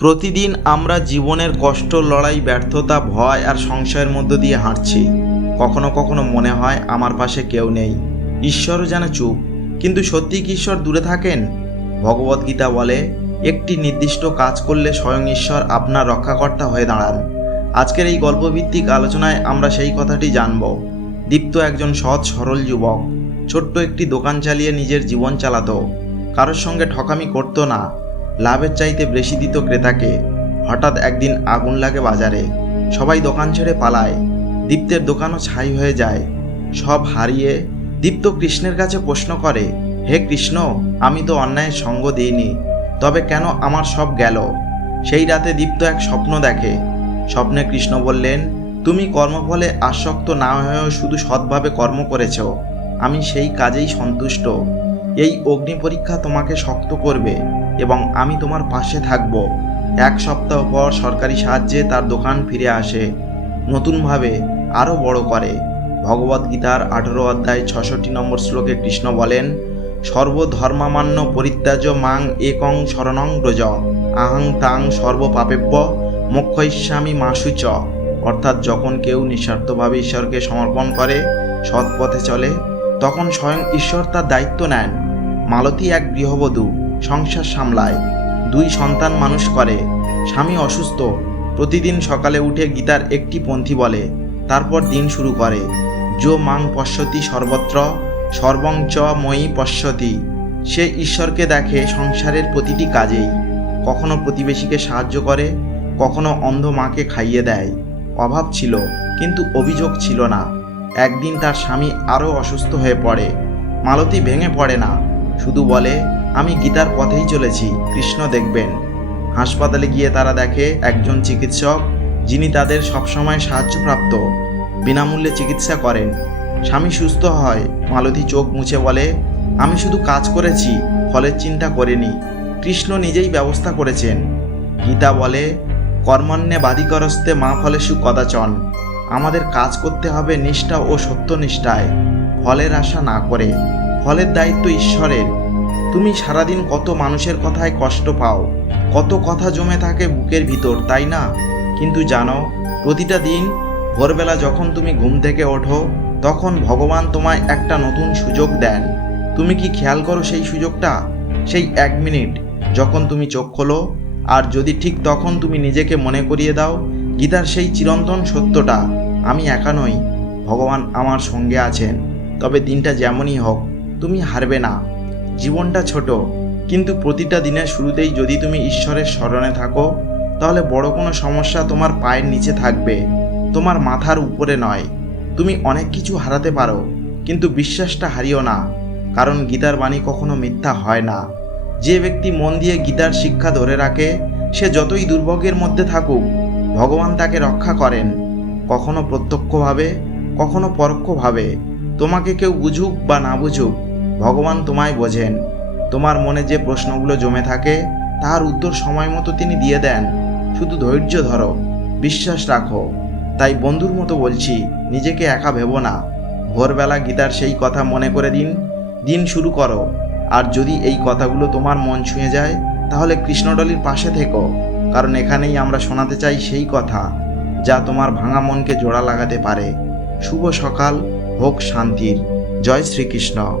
প্রতিদিন আমরা জীবনের কষ্ট, লড়াই, ব্যর্থতা, ভয় আর সংশয়ের মধ্য দিয়ে হাঁটছি। কখনো কখনো মনে হয় আমার পাশে কেউ নেই। ঈশ্বরও যেন চুপ, কিন্তু সত্যি কি ঈশ্বর দূরে থাকেন? ভগবদ্গীতা বলে, একটি নির্দিষ্ট কাজ করলে স্বয়ং ঈশ্বর আপনার রক্ষাকর্তা হয়ে দাঁড়ান। আজকের এই গল্পভিত্তিক আলোচনায় আমরা সেই কথাটি জানব। দীপ্ত একজন সৎ, সরল যুবক। ছোট্ট একটি দোকান চালিয়ে নিজের জীবন চালাতো। কারোর সঙ্গে ঠকামি করতো না। লাভের চাইতে বেশি দিত ক্রেতাকে। হঠাৎ একদিন আগুন লাগে বাজারে। সবাই দোকান ছেড়ে পালায়। দীপ্তের দোকানও ছাই হয়ে যায়। সব হারিয়ে দীপ্ত কৃষ্ণের কাছে প্রশ্ন করে, হে কৃষ্ণ, আমি তো অন্যায়ের সঙ্গ দিইনি। তবে কেন আমার সব গেল? সেই রাতে দীপ্ত এক স্বপ্ন দেখে। স্বপ্নে কৃষ্ণ বললেন, তুমি কর্মফলে আসক্ত না হয়েও শুধু সৎভাবে কর্ম করেছ। আমি সেই কাজেই সন্তুষ্ট। এই অগ্নি পরীক্ষা তোমাকে শক্ত করবে এবং আমি তোমার পাশে থাকব। এক সপ্তাহ পর সরকারি সাহায্যে তার দোকান ফিরে আসে। নতুনভাবে আরও বড় করে। ভগবদ্গীতার আঠেরো অধ্যায় ছষট্টি নম্বর শ্লোকে কৃষ্ণ বলেন, সর্বধর্মামান্য পরিত্যাজ্য মাং একং শরণং ব্রজ। আহং তাং সর্বপাপেব্য মোক্ষয়িষ্যামি মাসুচ অর্থাৎ যখন কেউ নিঃস্বার্থভাবে ঈশ্বরকে সমর্পণ করে, সৎপথে চলে, তখন স্বয়ং ঈশ্বর তার দায়িত্ব নেন। মালতী এক গৃহবধূ সংসার সামলায়। দুই সন্তান মানুষ করে। স্বামী অসুস্থ। প্রতিদিন সকালে উঠে গীতার একটি পন্থী বলে। তারপর দিন শুরু করে। যো মাং পশ্যতি সর্বত্র, সর্বং চ ময়ী পশ্যতি। সে ঈশ্বরকে দেখে সংসারের প্রতিটি কাজেই। কখনো প্রতিবেশীকে সাহায্য করে, কখনো অন্ধ মাকে খাইয়ে দেয়। অভাব ছিল, কিন্তু অভিযোগ ছিল না। একদিন তার স্বামী আরও অসুস্থ হয়ে পড়ে। মালতী ভেঙে পড়ে না। শুধু বলে, আমি গীতার পথেই চলেছি, কৃষ্ণ দেখবেন। হাসপাতালে গিয়ে তারা দেখে একজন চিকিৎসক, যিনি তাদের সবসময় সাহায্যপ্রাপ্ত, বিনামূল্যে চিকিৎসা করেন। স্বামী সুস্থ হয়, মালতী চোখ মুছে বলে, আমি শুধু কাজ করেছি, ফলের চিন্তা করিনি, কৃষ্ণ নিজেই ব্যবস্থা করেছেন। গীতা বলে কর্মণ্যে বাধিকরস্তে মা ফলে সুকদাচন আমাদের কাজ করতে হবে নিষ্ঠা ও সত্যনিষ্ঠায়, ফলের আশা না করে। ফলের দায়িত্ব ঈশ্বরের। তুমি সারাদিন কত মানুষের কথায় কষ্ট পাও, কত কথা জমে থাকে বুকের ভিতর, তাই না? কিন্তু জানো, প্রতিটা দিন, ভোরবেলা যখন তুমি ঘুম থেকে ওঠো, তখন ভগবান তোমায় একটা নতুন সুযোগ দেন। তুমি কি খেয়াল করো সেই সুযোগটা? সেই এক মিনিট, যখন তুমি চোখ খোলো, আর যদি ঠিক তখন তুমি নিজেকে মনে করিয়ে দাও, গীতার সেই চিরন্তন সত্যটা, আমি একা নই, ভগবান আমার সঙ্গে আছেন। তবে দিনটা যেমনই হোক তুমি হারবে না। জীবনটা ছোট, কিন্তু প্রতিটা দিনের শুরুতেই যদি তুমি ঈশ্বরের স্মরণে থাকো, তাহলে বড় কোনো সমস্যা তোমার পায়ের নিচে থাকবে, তোমার মাথার উপরে নয়। তুমি অনেক কিছু হারাতে পারো, কিন্তু বিশ্বাসটা হারিও না, কারণ গীতার বাণী কখনো মিথ্যা হয় না। যে ব্যক্তি মন দিয়ে গীতার শিক্ষা ধরে রাখে, সে যতই দুর্ভোগের মধ্যে থাকুক, ভগবান তাকে রক্ষা করেন। কখনো প্রত্যক্ষভাবে, কখনো পরোক্ষভাবে, তোমাকে কেউ বুঝুক বা না বুঝুক ভগবান তোমায় বোঝেন। তোমার মনে যে প্রশ্নগুলো জমে থাকে তার উত্তর সময় মতো তিনি দিয়ে দেন। শুধু ধৈর্য ধরো, বিশ্বাস রাখো। তাই বন্ধুর মতো বলছি, নিজেকে একা ভেবো না। ভোরবেলা গীতার সেই কথা মনে করে দিন। দিন শুরু করো। আর যদি এই কথাগুলো তোমার মন ছুঁয়ে যায়, তাহলে কৃষ্ণডলির পাশে থেকো। কারণ এখানেই আমরা শোনাতে চাই সেই কথা, যা তোমার ভাঙা মনকে জোড়া লাগাতে পারে। শুভ সকাল, হোক শান্তির। জয় শ্রীকৃষ্ণ।